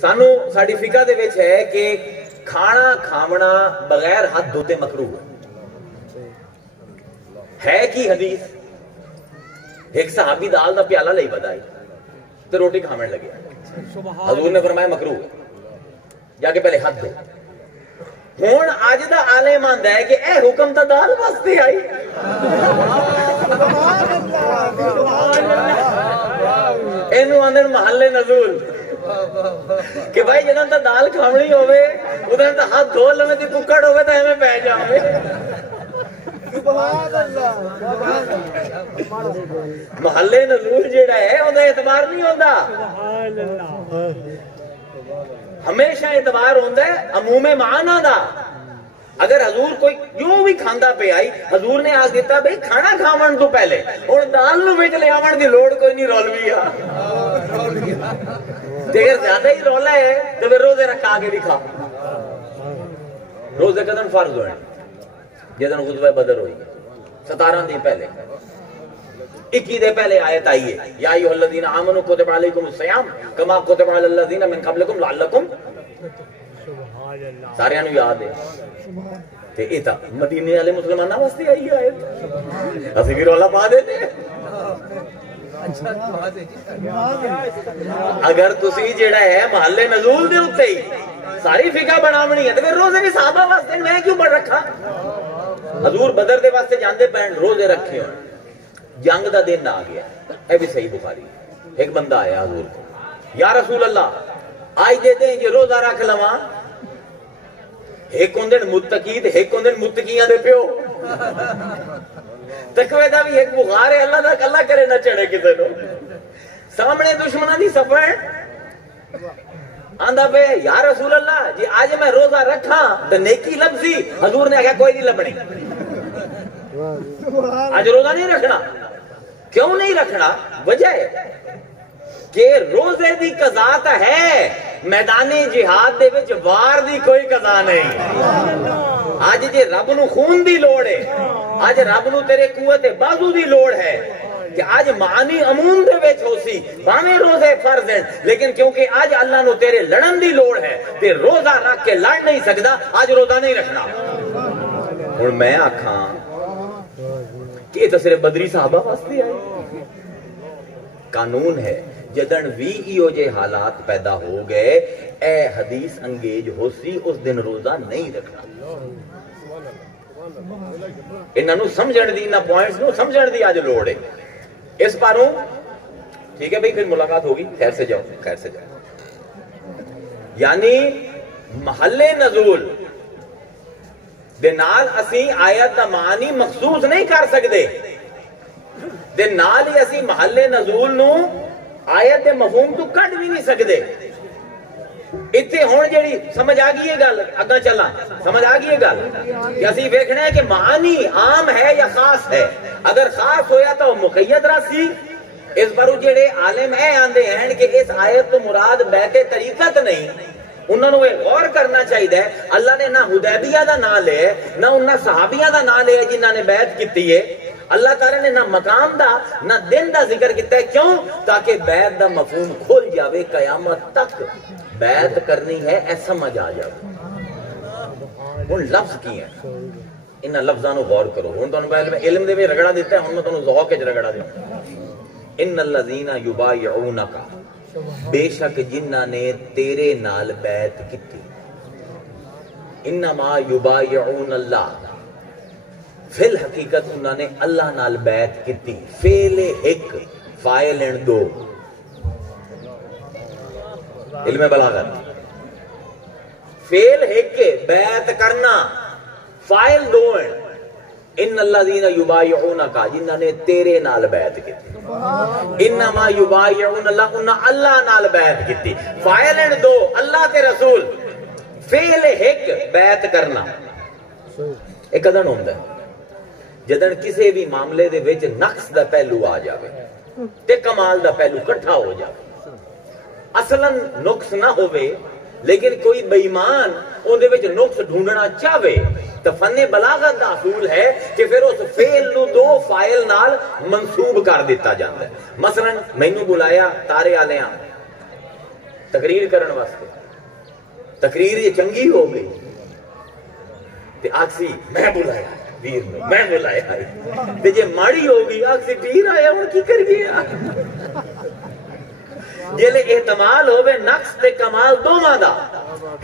سانو ساڑی فقہ دے وچ ہے کہ کھانا کھامنا بغیر ہاتھ دھوتے مکروہ ہے کی حدیث ایک صحابی دال دا پیالہ لئی بدائی تو روٹی کھامن لگے حضور نے فرمایا مکروہ جا کے پہلے ہاتھ دھو ہون آج دا عالم آندہ ہے کہ اے حکم تا دال واسطے آئی اینو اندر محل نزول کہ بھائی جنہاں تا دال کھامنی ہوئے ادھر تا ہاتھ دھو لمیں تی ککڑ ہوئے تا ہمیں پہ جاؤں محل نزول جیڑا ہے ادھر اعتبار نہیں ہوندہ ہمیشہ اعتبار ہوندہ ہے عموم معنی دا اگر حضور کوئی جو بھی کھاندہ پہ آئی حضور نے آج دیتا بھئی کھانا کھامن تو پہلے اور دال نو بیچ لے آمن دی لوڑ کوئی نہیں رولوی ہے دیگر زیادہ ہی رولا ہے تو پھر روزے رکھا آگے بھی کھا روزے قدم فرض ہوئے جیدن غزوہ بدر ہوئی 17 دن پہلے 21 دن پہلے آیت آئیے یا ایوہ الذین آمنوا کتب علیکم الصیام کما کتب علی الذین من قبلکم لعلکم سارے انو یاد ہے تے ایتا مدینے والے مسلمانہ واسطے آئی آیت اسی بھی رولا پا دیتے اگر تسی جیڑا ہے محل نزول دے ہوتے ہی ساری فقہ بنامنی ہے تو پھر روزے بھی صحابہ واسطے میں کیوں پڑھ رکھا حضور بدر دے واسطے جاندے پہن روزے رکھے ہوں جنگ دا دن آ گیا اے بھی صحیح بخاری ایک بندہ آیا حضور کو یا رسول اللہ آج دیتے ہیں کہ روزہ رکھ لواں ایک اندن متقید ایک اندن متقیاں دے پیو تقوی دا بھی ایک بخار ہے اللہ کرے نہ چڑھے کسے نو سامنے دشمنہ دی سفر آندہ پہ یا رسول اللہ جی آج میں روزہ رکھا تو نیکی لبزی حضور نے کہا کوئی نہیں لبنی آج روزہ نہیں رکھنا کیوں نہیں رکھنا وجہ ہے کہ روزے دی قضا تا ہے میدانی جہاد دے وچ وار دی کوئی قضا نہیں آج جی رب نو خون دی لوڑ ہے آج رب نو تیرے قوت بازو دی لوڑ ہے کہ آج معنی عموم دے وچ ہو سی بانے روزے فرض ہیں لیکن کیونکہ آج اللہ نو تیرے لڑن دی لوڑ ہے تے روزہ رکھ کے لڑ نہیں سکدا آج روزہ نہیں رکھنا اور میں آکھاں کہ یہ تو صرف بدری صحابہ واسطے آئے قانون ہے جدن وی ایو جے حالات پیدا ہو گئے اے حدیث انگیج ہو سی اس دن روزہ نہیں رکھنا انہاں نو سمجھن دی انہاں پوائنٹس نو سمجھن دی آج لوڑ ہے اس پاروں ٹھیک ہے بھئی پھر ملاقات ہوگی خیر سے جاؤ یعنی محل نزول دے نال اسی آیت دا معنی مخصوص نہیں کر سکتے دے نال ہی اسی محل نزول نو آیت دے مفہوم تو کٹ بھی نہیں سکتے اتھے ہون جیڑی سمجھ آگئی ہے گل اگا چلا سمجھ آگئی ہے گل کہ اسی دیکھنا ہے کہ معنی عام ہے یا خاص ہے اگر خاص ہویا تو مقید راسی اس بارو جیڑے عالم اے آندے ہیں کہ اس آیت تو مراد بیت طریقت نہیں انہوں نے غور کرنا چاہیے اللہ نے نہ حدیبیہ دا نام لے نہ انہاں صحابیہ دا نام لے جنہاں نے بیعت کیتی ہے اللہ تعالیٰ نے نہ مقام دا نہ دن دا ذکر کیتا ہے کیوں تاکہ بیعت دا مفہوم کھل جاوے قیامت تک بیعت کرنی ہے ایسا سمجھ آ جاوے ان لفظ کی ہیں انہاں لفظانو غور کرو ان تو علم دے بھی رگڑا دیتا ہے ان میں تو ذوق کے رگڑا دیتا ہے ان الذین یبایعونک بے شک جنہ نے تیرے نال بیعت کیتی انما یبایعون اللہ فی الحقیقت انہوں نے اللہ نال بیعت کیتی فعل ایک فاعل دو علم بلاغت فعل ایک بیعت کرنا فاعل دو ہیں ان الذین یبایعونک جنہ نے تیرے نال بیعت کیتی انما یبایعون اللہ انہاں اللہ نال بیعت کیتی فاعل دو اللہ تے رسول فعل ایک بیعت کرنا ایک ادن ہوندا ہے جدن کسی بھی معاملے دے وچ نقص دا پہلو آ جاوے تے کمال دا پہلو کٹھا ہو جاوے اصلاً نقص نہ ہوئے لیکن کوئی بیمان ان دے وچ نقص ڈھونڈنا چاہوے تو فن بلاغت دا اصول ہے کہ پھر اس فعل نو دو فاعل نال منصوب کر دیتا جاتا ہے مثلا مینوں بلایا تارے آلیاں تقریر کرن واسطے تقریر یہ چنگی ہو گئی تے آکسی میں بلایا پیر نو میں بلایا تے جے ماڑی ہو گئی آکسی پیر آیا ہن کی کر گیا جلے احتمال ہوئے نقص تے کمال دوواں دا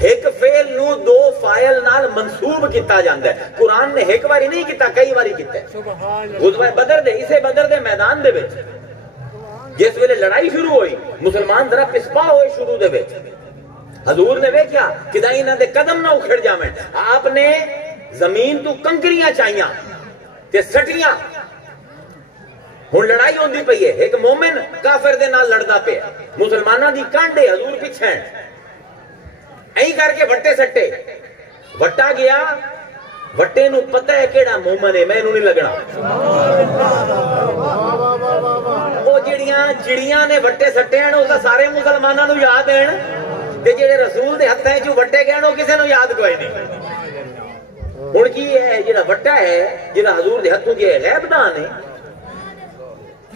ایک فعل نو دو فاعل نال منصوب کیتا جاندا ہے قرآن نے ایک باری نہیں کیتا کئی باری کیتا ہے غزوہ بدر دے اسے بدر دے میدان دے وچ جس ویلے لڑائی شروع ہوئی مسلمان ذرا پسپا ہوئے شروع دے وچ حضور نے ویکھیا کہ انہاں دے قدم نہ اکھڑ جاویں آپ نے زمین تو کنکریاں چاہیاں تے سٹیاں ہن لڑائی ہوندی پئی ہے ایک مومن کافر دے نال لڑدا پیا مسلماناں دی کانڈے حضور پیچھے این کر کے وٹے سٹے وٹا گیا وٹے نو پتہ ہے کیڑا مومن ہے میں نو نہیں لگنا او جڑیاں چڑیاں نے وٹے سٹے ہیں او تا سارے مسلماناں نو یاد ہیں تے جڑے رسول دے ہتھاں وچ وٹے گئے او کسے نو یاد کوئی نہیں ہن کی ہے جڑا وٹا ہے جڑا حضور دے ہتھوں دے غیب دان ہے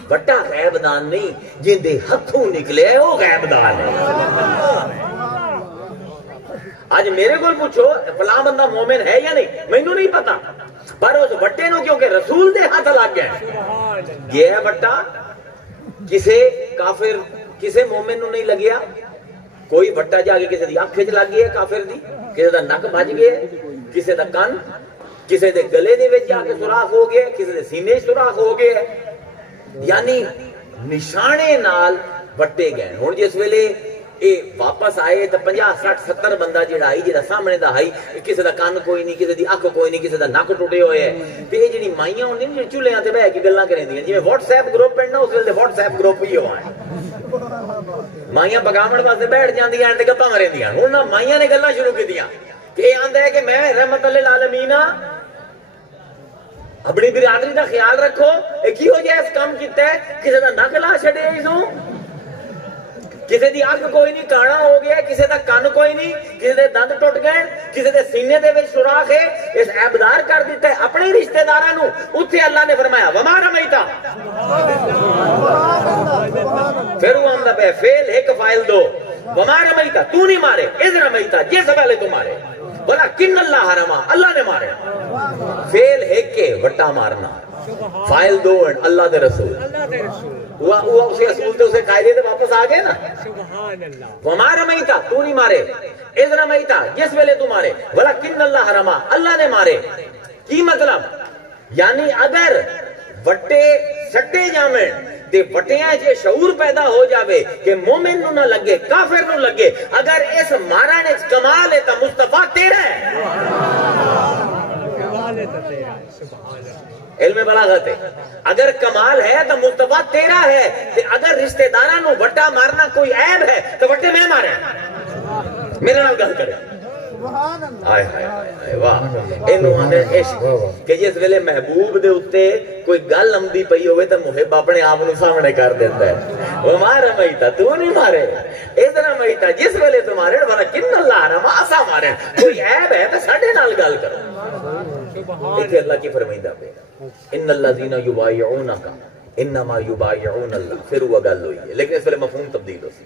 وٹا غیب دان نہیں جن دے ہتھوں نکلے وہ غیب دان ہے آج میرے کو پوچھو فلاں بندہ مومن ہے یا نہیں مینوں نہیں پتا پر اس وٹے نو کیونکہ رسول دے ہاتھ لگ گیا یہ ہے وٹا کسے کافر کسے مومن نو نہیں لگیا کوئی وٹا جا کے کسے دی اکھ وچ لگ گیا کافر دی کسے دا نک بج گیا کسے دا کن کسے دے گلے دے وچ جا کے سوراخ ہو گیا کسے دے سینے سوراخ ہو گیا یعنی نشانے نال وٹے گئے ہن جس ویلے اے واپس آئے تو 50 60 70 بندہ جڑا آئی جڑا سامنے دا آئی کسے دا کان کوئی نہیں کسے دی اکھ کوئی نہیں کسے دا نک ٹوٹے ہوئے ہے تے اے جڑی مائیاں ہوندی نے چولہیاں تے بیٹھ کے گلاں کریندیاں جویں واٹس ایپ گروپ پڑھنا اس ویلے واٹس ایپ گروپ ہی ہوئے مائیاں پکاون واسطے بیٹھ جاندیاں تے گپاں مریندیاں ہن مائیاں نے گلاں شروع کیتیاں کہ اے آندا ہے کہ میں رحمت للعالمین اپنی برادری دا خیال رکھو اے کی ہو جائے اس کام کیتا ہے کسے دا نک لا چھڑے اسوں کسے دی آنکھ کوئی نہیں کانا ہو گیا کسے دا کان کوئی نہیں کسے دے دند ٹوٹ گئے کسے دے سینے دے وچ سوراخ ہے اس عیبدار کر دیتا ہے اپنے رشتہ داراں نو اوتھے اللہ نے فرمایا وما رمیتا پھر وہ آندا پہ فعل ایک فاعل دو وما رمیتا تو نہیں مارے اذ رمیتا جس پہلے تو مارے بولا کن اللہ حرما اللہ نے مارے فعل ایک کے وٹا مارنا فائل دو اللہ دے رسول وہ اسے رسول تے اسے قائدے تے واپس آ گئے نا سبحان اللہ وما رمیتا تو نہیں مارے اذ رمیتا جس ویلے تو مارے ولکن اللہ حرما اللہ نے مارے کی مطلب یعنی اگر وٹے سٹے جاویں تے وٹیاں جے شعور پیدا ہو جاوے کہ مومن نو نہ لگے کافر نو لگے اگر اس مارن وچ کمال ہے تے مصطفی تیرا ہے علم بلاغت ہے اگر کمال ہے تو مصطفیٰ تیرا ہے کہ اگر رشتہ داراں نو وٹا مارنا کوئی عیب ہے تو وٹے میں مارے میرے نال گل کرے آئے ہائے واہ اینو آندے عشق کہ جس ویلے محبوب دے اوتے کوئی گل آمدی پئی ہوئے تے محب اپنے آپ نو سامنے کر دیندا ہے وہ مار رمیتا تو نہیں مارے اذ رمیتا جس ویلے تو مارے والا کن اللہ رما اسا مارے کوئی عیب ہے تے ساڈے نال گل کرو ایتھے اللہ کی فرمائندا پے ان الذين يبايعونك انما يبايعون الله پھر وہ گل ہوئی ہے لیکن اس ویلے مفہوم تبدیل ہو سی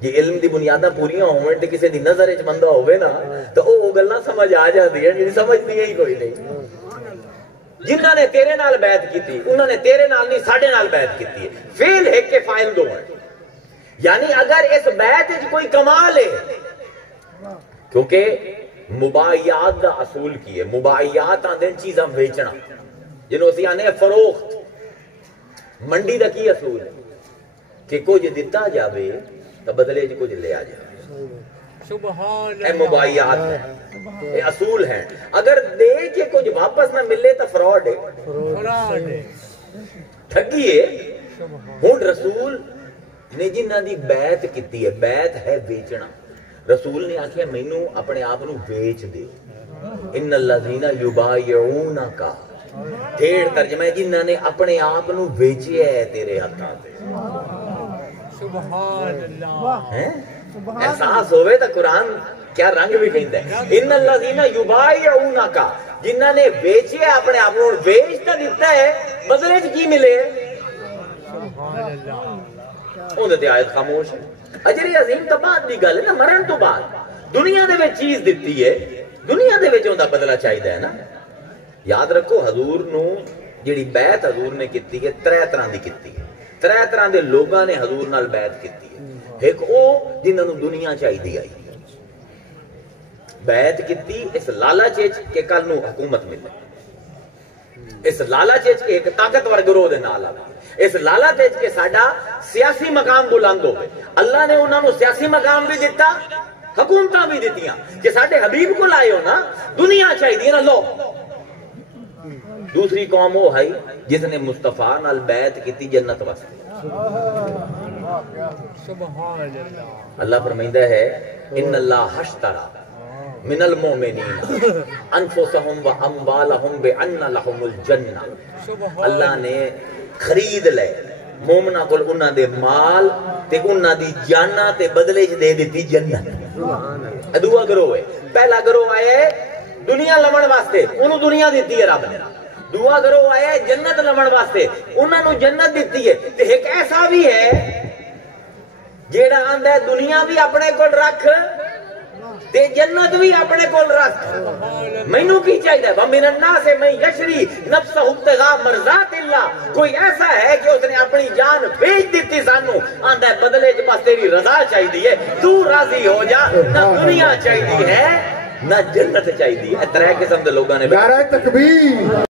یہ علم دی بنیاداں پوریاں ہوئیں تے کسی دی نظر وچ بندہ ہوئے نا تو او گلاں سمجھ آ جاندیاں جڑی سمجھدی ہی کوئی نہیں جنہاں نے تیرے نال بیعت کیتی انہاں نے تیرے نال نہیں ساڈے نال بیعت کیتی ہے فعل ہے کہ فاعل دو ہیں یعنی اگر اس بیعت وچ کوئی کمال ہے کیونکہ مبایعات دا اصول کی ہے مبایعات آندے چیزاں بیچنا جنہوں اسی آنے فروخت منڈی دا کی اصول ہے کہ کچھ دیتا جاوے تو بدلے جی کچھ لے آ جائے سبحان اے مبایعات ہے اے اصول ہیں اگر دے کے کچھ واپس نہ ملے تو فراڈ ہے ٹھگی ہے ہن رسول نے جنہاں دی بیعت کیتی ہے بیعت ہے بیچنا رسول نے آکھیا مینوں اپنے آپ نو بیچ دے ان الذین یبایعونک ڈھیر ترجمہ ہے جنہاں نے اپنے آپ نو بیچیا ہے تیرے ہتھاں تے سبحان اللہ احساس ہوئے تا قرآن کیا رنگ بھی کہندا ہے ان الذین یبایعونک جنہاں نے بیچیا اپنے آپ نو بیچ تے دتا ہے بدلے وچ کی ملے سبحان اللہ اون تے آیت خاموش ہے اجر عظیم تو بعد دی گل ہے نا، مرن تو بعد دنیا دے وچ چیز دتی ہے، دنیا دے وچ اوندا بدلہ چاہیدا ہے نا۔ یاد رکھو حضور نو جڑی بیعت حضور نے کیتی ہے ترے طرح دی کیتی ہے، ترے طرح دے لوگاں نے حضور نال بیعت کیتی ہے۔ ایک او جنہاں نو دنیا چاہیدی آئی، بیعت کیتی اس لالچ وچ کہ کل نو حکومت ملے، اس لالچ وچ کہ ایک طاقتور گروہ دے نال آوے، اس لالچ وچ کہ ساڈا سیاسی مقام بلند ہوے۔ اللہ نے انہاں نو سیاسی مقام بھی دتا، حکومتاں بھی دتیاں کہ ساڈے حبیب کو لائے ہو نا، دنیا چاہیے نا، لو۔ دوسری قوم وہ ہے جس نے مصطفیٰ نال بیعت کیتی جنت واسطے۔ اللہ فرمائندا ہے ان اللہ اشترى من المؤمنین انفسهم واموالهم بان لهم الجنہ، اللہ نے خرید لے مومناں کول انہاں دے مال تے انہاں دی جاناں تے بدلے وچ دے دتی جنت۔ دوسرا گروہ ہے، پہلا گروہ آیا ہے دنیا لمن واسطے، انہوں دنیا دیتی ہے رب نے۔ دوسرا گروہ آیا ہے جنت لمن واسطے، انہاں نو جنت دیتی ہے۔ تے ایک ایسا بھی ہے جیڑا آندا ہے دنیا بھی اپنے کول رکھ تے جنت بھی اپنے کول رکھ، مینوں کی چاہیے؟ وَمِنَ النَّاسِ مَن يَشْرِي نَفْسَهُ ابْتِغَاءَ مَرْضَاتِ اللَّهِ، کوئی ایسا ہے کہ اس نے اپنی جان بیچ دیتی سانو، آندا ہے بدلے چ بس تیری رضا چاہیے، تو راضی ہو جا، نہ دنیا چاہیے ہے نہ جنت چاہیے۔ ترے قسم دے لوگاں نے نعرہ تکبیر۔